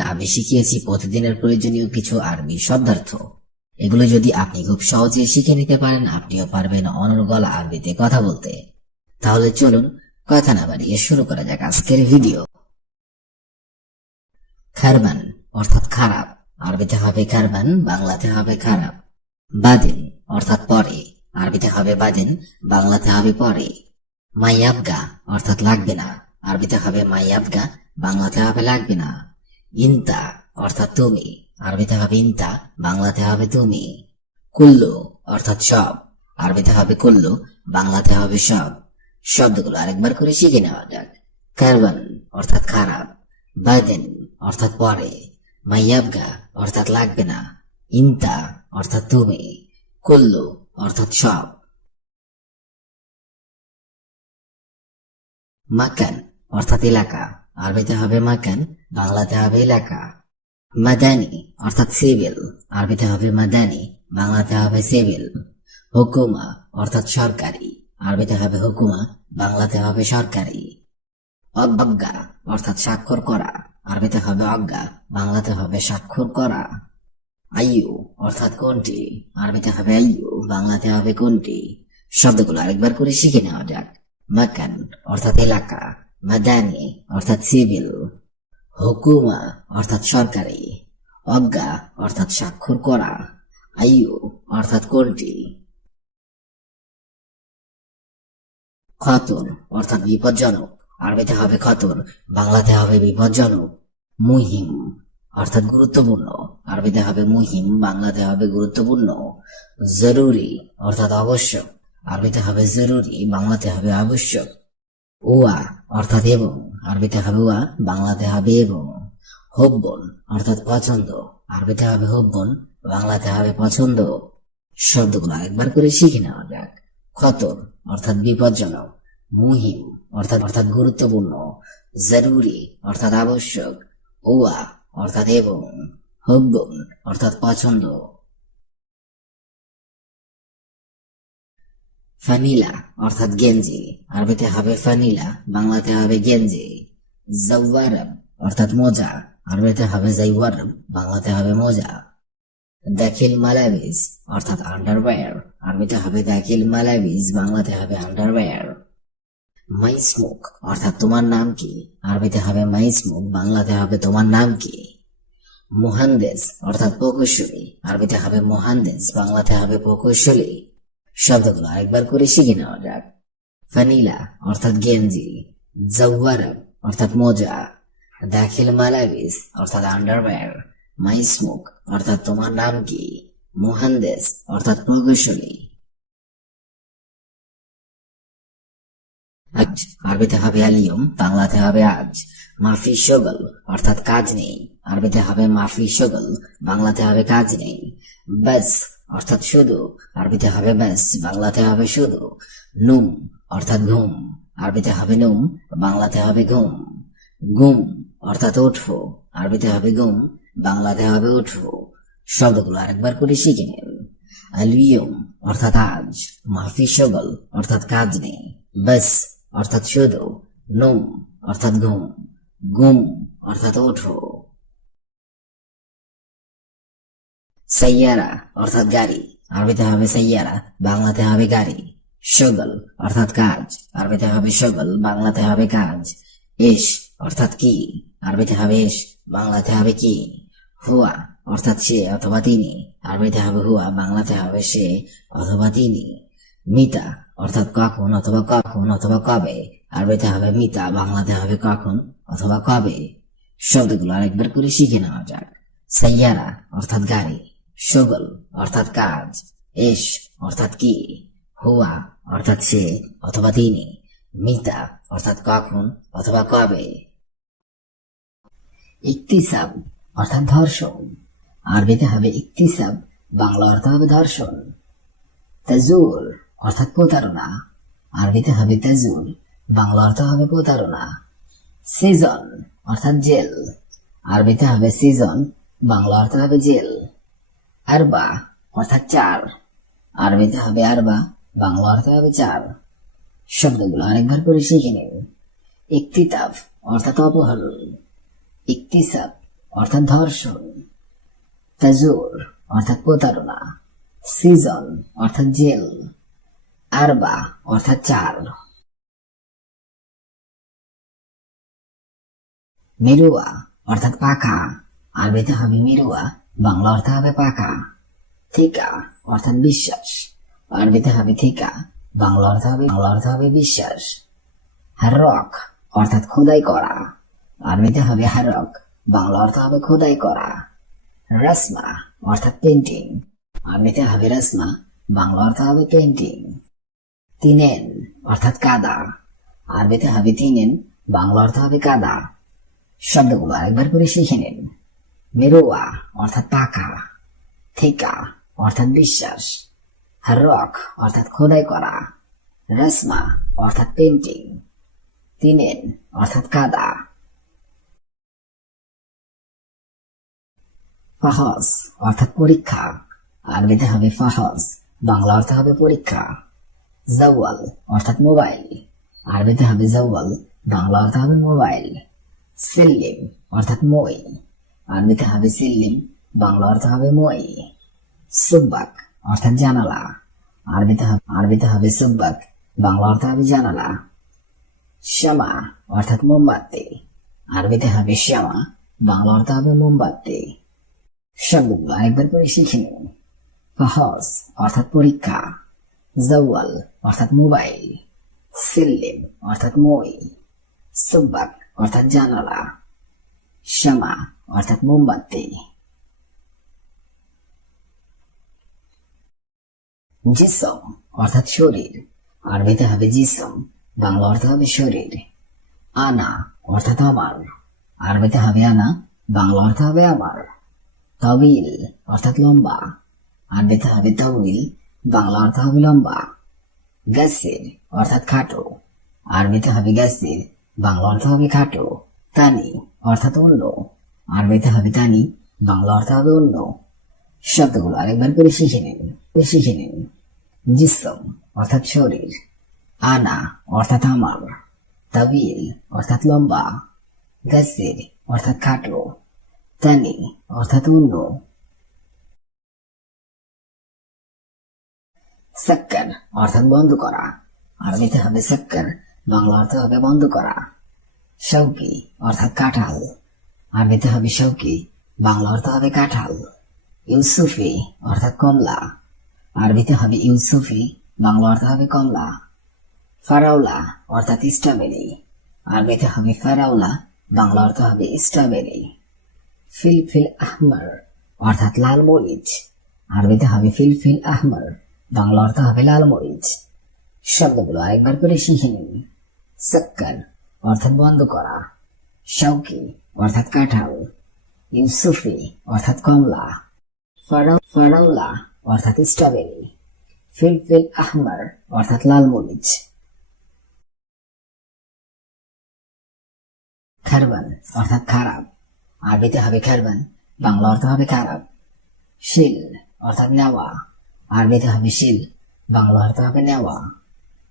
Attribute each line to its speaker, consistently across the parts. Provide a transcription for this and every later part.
Speaker 1: আমি শিখিয়েছি প্রতিদিনের প্রয়োজনীয় কিছু আরবি শব্দার্থ। এগুলো যদি আপনি খুব সহজে শিখে নিতে পারেন, আপনিও পারবেন অনর্গল আরবিতে কথা বলতে। তাহলে চলুন কথা না বাড়িয়ে শুরু করা যাক আজকের ভিডিও। খারবান, অর্থাৎ খারাপ। আরবিতে হবে খারবান, বাংলাতে হবে খারাপ। বাদিন, অর্থাৎ পরে। আরবিতে হবে বাদিন, বাংলাতে হবে পরে। মাইয়াবগা, অর্থাৎ লাগবে না। আরবিতে হবে মাইয়াবগা, বাংলাতে হবে লাগবে না। ইনতা, অর্থাৎ তুমি। আরবিতে হবে ইনতা, বাংলাতে হবে তুমি। কুল্লু, অর্থাৎ সব। আরবিতে হবে কুল্লু, বাংলাতে হবে সব। শব্দগুলো আরেকবার করে শিখে নেওয়া যাক। কারবান অর্থাৎ খারাপ। বাদেন, অর্থাৎ পরে। মাইয়াবগা, অর্থাৎ লাগবে না। ইনতা, অর্থাৎ তুমি। কুল্লু, অর্থাৎ সব। মাকান, অর্থাৎ এলাকা। আরবিতে হবে মাকান, বাংলাতে হবে এলাকা মাদানি, অর্থাৎ সিভিল। আরবিতে হবে মাদানি, বাংলাতে হবে সিভিল। হুকুমা, অর্থাৎ সরকারি। আরবিতে হবে হুকুমা, বাংলাতে হবে সরকারি। অজ্ঞা, অর্থাৎ স্বাক্ষর করা। আরবিতে হবে অজ্ঞা, বাংলাতে হবে স্বাক্ষর করা। আইয়ু, অর্থাৎ কোনটি? আরবিতে হবে আইয়ু, বাংলাতে হবে কোনটি? শব্দগুলো আরেকবার করে শিখে নেওয়া যাক। মাকান, অর্থাৎ এলাকা। মাদানি, অর্থাৎ সিভিল, হুকুমা, অর্থাৎ সরকারি, অজ্ঞা, অর্থাৎ স্বাক্ষর করা, আইয়ু, অর্থাৎ কোনটি? খতন, অর্থাৎ বিপজ্জনক, আরবিতে হবে খতন, বাংলাতে হবে বিপজ্জনক, মুহিম, অর্থাৎ গুরুত্বপূর্ণ, আরবিতে হবে মুহিম, বাংলাতে হবে গুরুত্বপূর্ণ, জরুরি, অর্থাৎ আবশ্যক, আরবিতে হবে জরুরি, বাংলাতে হবে আবশ্যক। উয়া, অর্থাৎ এবং। আরবিতে হবে উয়া, বাংলাতে হবে এবং। হব্বন, অর্থাৎ পছন্দ। আরবিতে হবে হব্বন, বাংলাতে হবে পছন্দ। শব্দগুলো একবার করে শিখে নেওয়া যাক। খতর, অর্থাৎ বিপজ্জনক। মুহিম, অর্থাৎ অর্থাৎ গুরুত্বপূর্ণ। জরুরি, অর্থাৎ আবশ্যক। উয়া, অর্থাৎ এবং। হব্বন, অর্থাৎ পছন্দ। ফানিলা অর্থাৎ গেঞ্জি। আরবিতে হবে ফানিলা বাংলাতে হবে গেঞ্জি। জাওয়ারাব অর্থাৎ মোজা। আরবিতে হবে জাইওয়ারাব বাংলাতে হবে মোজা। দাখিল মালাবিজ অর্থাৎ আন্ডারওয়্যার আরবিতে হবে দাখিল মালাবিজ বাংলাতে হবে আন্ডারওয়্যার মাইসমুক অর্থাৎ তোমার নাম কি? আরবিতে হবে মাইসমুক বাংলাতে হবে তোমার নাম কি? মোহান্দেস অর্থাৎ প্রকৌশলী। আরবিতে হবে মোহান্দেস বাংলাতে হবে প্রকৌশলী। শব্দগুলো আরেকবার করে শিখে নেওয়া যাক। ফানিলা, অর্থাৎ গেঞ্জি। জাওয়ারাব অর্থাৎ মোজা। দাখিল মালাবিস, অর্থাৎ আন্ডারওয়্যার। মাইসমুক, অর্থাৎ তোমার নাম কি? মোহান্দেস, অর্থাৎ প্রকৌশলী। আজ, আরবিতে হবে আলিয়ম, বাংলাতে হবে আজ। মাফি শগল, অর্থাৎ কাজ নেই। আরবিতে হবে মাফি শগল, বাংলাতে হবে কাজ নেই। ব্যাস অর্থাৎ শুধু, আরবিতে হবে ব্যাস বাংলাতে হবে শুধু, নুম, অর্থাৎ ঘুম। আরবিতে হবে নুম, বাংলাতে হবে ঘুম। গুম অর্থাৎ উঠো আরবিতে হবে গুম বাংলাতে হবে উঠো শব্দগুলো আরেকবার করে শিখে নিন। আলিয়ম অর্থাৎ আজ, মাফি সবল অর্থাৎ কাজ নেই। ব্যাস অর্থাৎ শুধু, নুম অর্থাৎ ঘুম। গুম অর্থাৎ ওঠো সাইয়ারা, অর্থাৎ গাড়ি। আরবিতে হবে সাইয়ারা, বাংলাতে হবে গাড়ি। সগল, অর্থাৎ কাজ। আরবিতে হবে সগল, বাংলাতে হবে কাজ। এস, অর্থাৎ কি? আরবিতে হবে এস, বাংলাতে হবে কি? হুয়া, অর্থাৎ সে অথবা তিনি। আরবিতে হবে হুয়া, বাংলাতে হবে সে অথবা তিনি। মিতা, অর্থাৎ কখন অথবা কখন অথবা কবে। আরবিতে হবে মিতা, বাংলাতে হবে কখন অথবা কবে। শব্দগুলো আরেকবার করে শিখে নেওয়া যাক। সাইয়ারা, অর্থাৎ গাড়ি। সগল, অর্থাৎ কাজ, এস, অর্থাৎ কি, হুয়া, অর্থাৎ সে, অথবা তিনি, মিতা, অর্থাৎ কখন, অথবা কবে। ইকতিসাব, অর্থাৎ ধর্ষণ। আরবিতে হবে ইকতিসাব, বাংলা অর্থ হবে ধর্ষণ। তাজুর অর্থাৎ প্রতারণা। আরবিতে হবে তাজুর বাংলা অর্থ হবে প্রতারণা। সিজন, অর্থাৎ জেল। আরবিতে হবে সিজন, বাংলা অর্থ হবে জেল। আরবা, অর্থাৎ চার। আরবিতে হবে আরবা, বাংলা অর্থ হবে চার। শব্দগুলো আরেকবার করে শিখে নিন। ইকতিতাব অর্থাৎ অপহরণ। ইকতিসাব, অর্থাৎ ধর্ষণ। তাজুর, অর্থাৎ প্রতারণা। সিজন, অর্থাৎ জেল। আরবা, অর্থাৎ চার। মেরুয়া, অর্থাৎ পাখা। আরবিতে হবে মেরুয়া বাংলা অর্থ হবে পাকা। থিকা অর্থাৎ বিশ্বাস। আরবিতে হবে থিকা বাংলা অর্থ হবে বাংলা অর্থ হবে বিশ্বাস। হারক অর্থাৎ খোদাই করা। আরবিতে হবে হারক। বাংলা অর্থ হবে খোদাই করা। রসমা অর্থাৎ পেন্টিং আরবিতে হবে রসমা। বাংলা অর্থ হবে পেন্টিং তিনেন অর্থাৎ কাদা। আরবিতে হবে তিনেন। বাংলা অর্থ হবে কাদা। শব্দগুলো আরেকবার করে শিখে নিন। মেরোয়া অর্থাৎ পাকা, থিকা, অর্থাৎ বিশ্বাস, রক, অর্থাৎ খোদাই করা, রসমা, অর্থাৎ পেন্টিং তিনেন, অর্থাৎ কাদা, ফাহস, অর্থাৎ পরীক্ষা, আরবিতে হবে ফাহস, বাংলা অর্থ হবে পরীক্ষা, জাওয়াল, অর্থাৎ মোবাইল, আরবিতে হবে জাওয়াল, বাংলা অর্থ হবে মোবাইল সিল্লিম অর্থাৎ মই আরবিতে হবে সিল্লিম বাংলা অর্থ হবে মই সুব্বাক অর্থাৎ জানালা আরবিতে হবে আরবিতে হবে সুব্বাক বাংলা অর্থ হবে জানালা শ্যামা অর্থাৎ মোমবাতি আরবিতে হবে শ্যামা বাংলা অর্থ হবে মোমবাতি শব্দগুলো আরেকবার করে শিখে নিন ফাহস অর্থাৎ পরীক্ষা জাওয়াল অর্থাৎ মোবাইল সিল্লিম অর্থাৎ মই সুব্বাক অর্থাৎ জানালা শ্যামা অর্থাৎ মোমবাতি। জিসম অর্থাৎ শরীর। আরবিতে হবে জিসম, বাংলা অর্থ হবে শরীর। আনা অর্থাৎ আমার। আরবিতে হবে আনা, বাংলা অর্থ হবে আমার। তবিল অর্থাৎ লম্বা। আরবিতে হবে তবিল বাংলা অর্থ হবে লম্বা। গ্যাসের অর্থাৎ খাটো। আরবিতে হবে গ্যাসের বাংলা অর্থ হবে খাটো। তানি অর্থাৎ অন্য। আরবিতে হবে তানি বাংলা অর্থ হবে অন্য। শব্দগুলো আরেকবার করে শিখে নিন শিখে নিন। জিসম অর্থাৎ শরীর, আনা অর্থাৎ আমার, তাবিল অর্থাৎ লম্বা, গাছের অর্থাৎ খাটো, তানি অর্থাৎ অন্য। সাক্কার অর্থাৎ বন্ধ করা আরবিতে হবে সাক্কার, বাংলা অর্থ হবে বন্ধ করা। শৌকি অর্থাৎ কাঁঠাল। আরবিতে হবে শৌকি, বাংলা অর্থ হবে কাঁঠাল, ইউসুফি অর্থাৎ কমলা আরবিতে হবে ইউসুফি, বাংলা অর্থ হবে কমলা ফারাউলা অর্থাৎ স্ট্রবেরি আরবিতে হবে ফারাউলা বাংলা অর্থ হবে স্ট্রবেরি ফিলফিল আহমর অর্থাৎ লাল মরিচ আরবিতে হবে ফিলফিল আহমর, বাংলা অর্থ হবে লাল মরিচ। শব্দগুলো আরেকবার করে শিখে নিন। সাক্কার অর্থাৎ বন্ধ করা, শৌকি অর্থাৎ কাঁঠাল, ইউসুফি, অর্থাৎ কমলা ফারাউলা অর্থাৎ স্ট্রবেরি ফিলফিল আহমর, অর্থাৎ লাল মরিচ। খারবান, অর্থাৎ খারাপ। আরবিতে হবে খারবান, বাংলা অর্থ হবে খারাপ। শিল, অর্থাৎ নেওয়া। আরবিতে হবে শিল, বাংলা অর্থ হবে নেওয়া।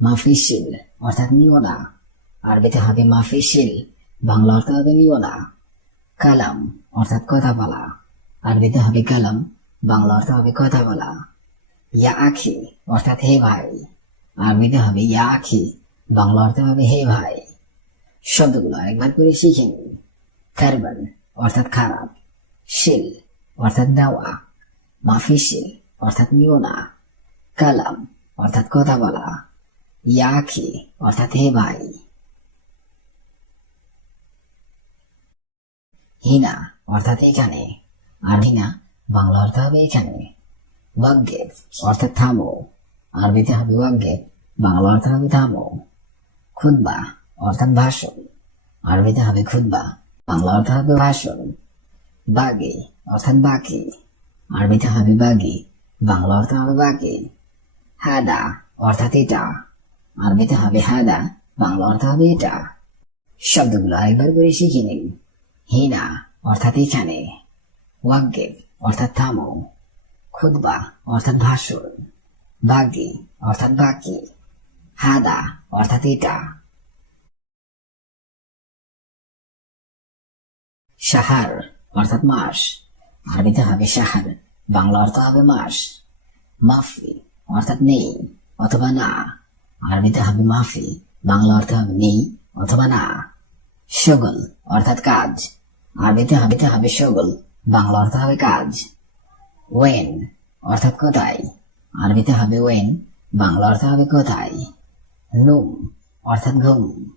Speaker 1: মাফি শিল, অর্থাৎ নিও না। আরবিতে হবে মাফি শিল, বাংলা অর্থ হবে নিও না। কালাম অর্থাৎ কথা বলা। আরবিতে হবে কালাম, বাংলা অর্থ হবে কথা বলা। ইয়া আখি অর্থাৎ হে ভাই। আরবিতে হবে ইয়া আখি, বাংলা অর্থ হবে হে ভাই। শব্দগুলো আরেকবার করে শিখে নিন। কারবান অর্থাৎ খারাপ। শিল অর্থাৎ দেওয়া। মাফি শিল অর্থাৎ নিও না কালাম অর্থাৎ কথা বলা। ইয়াকি অর্থাৎ হে ভাই। হিনা, অর্থাৎ এখানে। আর হিনা বাংলা অর্থ হবে এখানে। ওয়াগ্গেফ অর্থাৎ থামো। আরবিতে হবে ওয়াগ্গেফ বাংলা অর্থ হবে থামো। খুদবা অর্থাৎ ভাষণ। আরবিতে হবে খুদবা বাংলা অর্থ হবে ভাষণ। বাগি, অর্থাৎ বাকি। আরবিতে হবে বাগি, বাংলা অর্থ হবে বাকি। হাদা, অর্থাৎ এটা। আরবিতে হবে হাদা, বাংলা অর্থ হবে এটা। শব্দগুলো আরেকবার করে শিখে নিন। হিনা, অর্থাৎ এখানে ওয়াগ্গেফ অর্থাৎ থামো খুদবা অর্থাৎ ভাষণ বাগি, অর্থাৎ বাকি, হাদা, অর্থাৎ এটা। সাহার অর্থাৎ মাস, আরবিতে হবে সাহার বাংলা অর্থ হবে মাস। মাফি, অর্থাৎ নেই অথবা না, আরবিতে হবে মাফি, বাংলা অর্থ হবে নেই অথবা না। শগল অর্থাৎ কাজ। আরবিতে হবিতে হবে শগল বাংলা অর্থ হবে কাজ। ওয়েন অর্থাৎ কোথায়? আরবিতে হবে ওয়েন, বাংলা অর্থ হবে কোথায়? নুম অর্থাৎ ঘুম।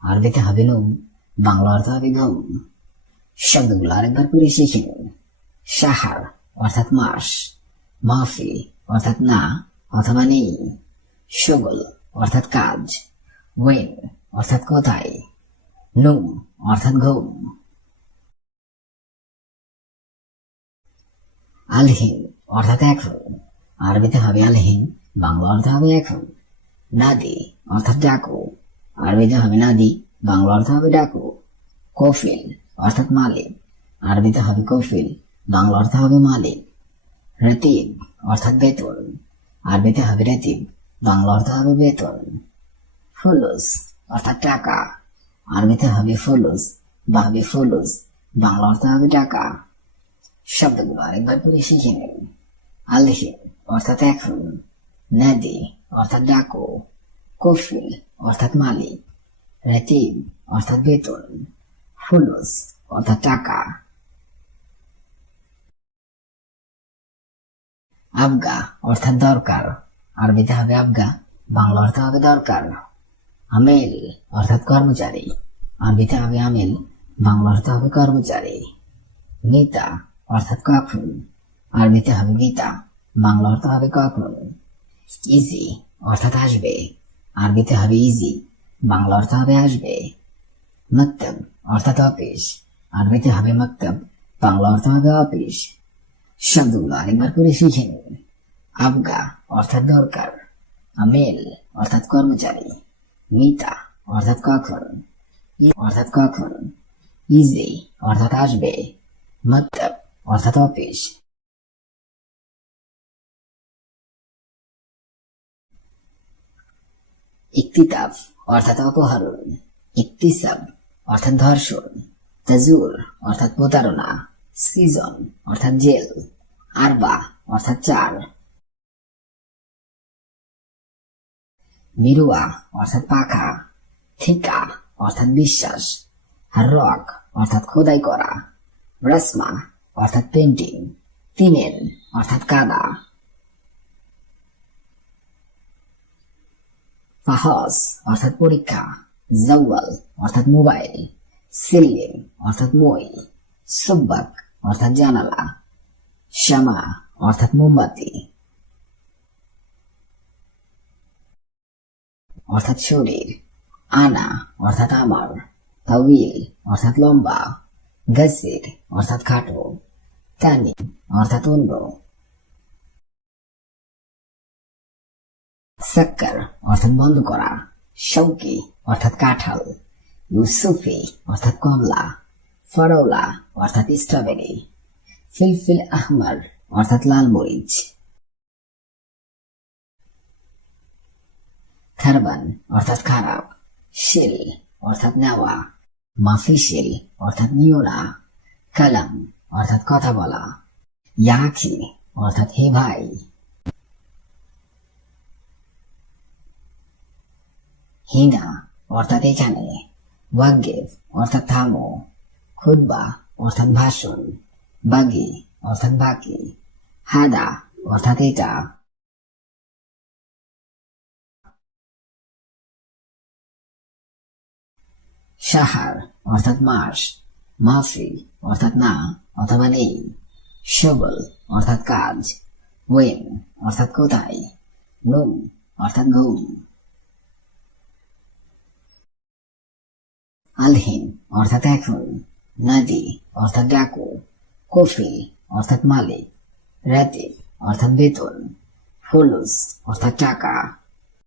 Speaker 1: আরবিতে হবে নুম, বাংলা অর্থ হবে ঘুম। শব্দগুলো আরেকবার করে শিখে নিন। সাহার অর্থাৎ মাস মাফি অর্থাৎ না অথবা নেই। শগল অর্থাৎ কাজ। ওয়েন অর্থাৎ কোথায়? নুম অর্থাৎ ঘুম। আলহীন, অর্থাৎ এখন আরবিতে হবে আলহীন, বাংলা অর্থ হবে এখন নাদি, অর্থাৎ ডাকু। আরবিতে হবে নাদি, বাংলা অর্থ হবে ডাকু। কফিল, অর্থাৎ মালিক। আরবিতে হবে কফিল, বাংলা অর্থ হবে মালিক। রতিব, অর্থাৎ বেতন। আরবিতে হবে রতিব, বাংলা অর্থ হবে বেতন। ফুলুস, অর্থাৎ টাকা। আরবিতে হবে ফুলুস, বা হবে ফুলুস, বাংলা অর্থ হবে টাকা। শব্দগুলো আরেকবার করে শিখে নিন আলহীন অর্থাৎ এখন, নদী অর্থাৎ ডাকো, কফিল অর্থাৎ মালিক, রেতিব অর্থাৎ বেতন, ফুলুস অর্থাৎ টাকা। আবগা অর্থাৎ দরকার, আরবিতে হবে আবগা, বাংলা অর্থ হবে দরকার। আমেল অর্থাৎ কর্মচারী, আরবিতে হবে আমেল, বাংলা অর্থ হবে কর্মচারী। গীতা অর্থাৎ কখন। আরবিতে হবে গীতা, বাংলা অর্থ হবে কখন। ইজি অর্থাৎ আসবে। আরবিতে হবে ইজি, বাংলা অর্থ হবে আসবে। মক্তব অর্থাৎ অফিস, আরবিতে হবে মক্তব, বাংলা অর্থ হবে অফিস। শব্দগুলো আরেকবার করে শিখে নিন। আবগা অর্থাৎ দরকার, আমেল অর্থাৎ কর্মচারী, মিতা অর্থাৎ কখন অর্থাৎ কখন, ইজি অর্থাৎ আসবে। মক্তব অর্থাৎ অফিস। ইকতিতাফ অর্থাৎ অপহরণ। ইকতিসাব অর্থাৎ ধর্ষণ। তাজুর অর্থাৎ প্রতারণা। সিজন অর্থাৎ জেল। আরবা অর্থাৎ চার। মিরুয়া অর্থাৎ পাখা। থিকা অর্থাৎ বিশ্বাস। রক অর্থাৎ খোদাই করা। রসমা অর্থাৎ পেন্টিং তিনেন অর্থাৎ কাদা। ফাহস, অর্থাৎ পরীক্ষা। জওয়াল অর্থাৎ মোবাইল। সিলিম অর্থাৎ মই। সুব্বাক, অর্থাৎ জানালা। শামা অর্থাৎ মোমবাতি। অর্থাৎ শরীর। আনা, অর্থাৎ আমার। তাউইল অর্থাৎ লম্বা। গসির অর্থাৎ খাটো। তানি অর্থাৎ অন্য সাক্কার অর্থাৎ বন্ধ করা শৌকি অর্থাৎ কাঁঠাল ইউসুফি অর্থাৎ কমলা ফরৌলা অর্থাৎ স্ট্রবেরি ফিলফিল আহমার অর্থাৎ লাল মরিচ খারবান অর্থাৎ খারাপ শিল অর্থাৎ নেওয়া মাফিশিল অর্থাৎ নিও না কালাম অর্থাৎ কথা বলা। ইয়াকি, অর্থাৎ হে ভাই। হিনা, অর্থাৎ এখানে। ওয়াগেফ অর্থাৎ থামো। খুদ্া অর্থাৎ ভাষণ। বাগি, অর্থাৎ বাকি। হাদা, অর্থাৎ এটা। সাহার অর্থাৎ মাস। মাফি, অর্থাৎ না। অথবা নেই। শগল অর্থাৎ কাজ। ওয়েন অর্থাৎ কোথায়? নুম অর্থাৎ ঘুম আলহীন অর্থাৎ এখন। নদী অর্থাৎ ডাকু। কফি অর্থাৎ মালিক। রাতে অর্থাৎ বেতন। ফুলুস অর্থাৎ টাকা।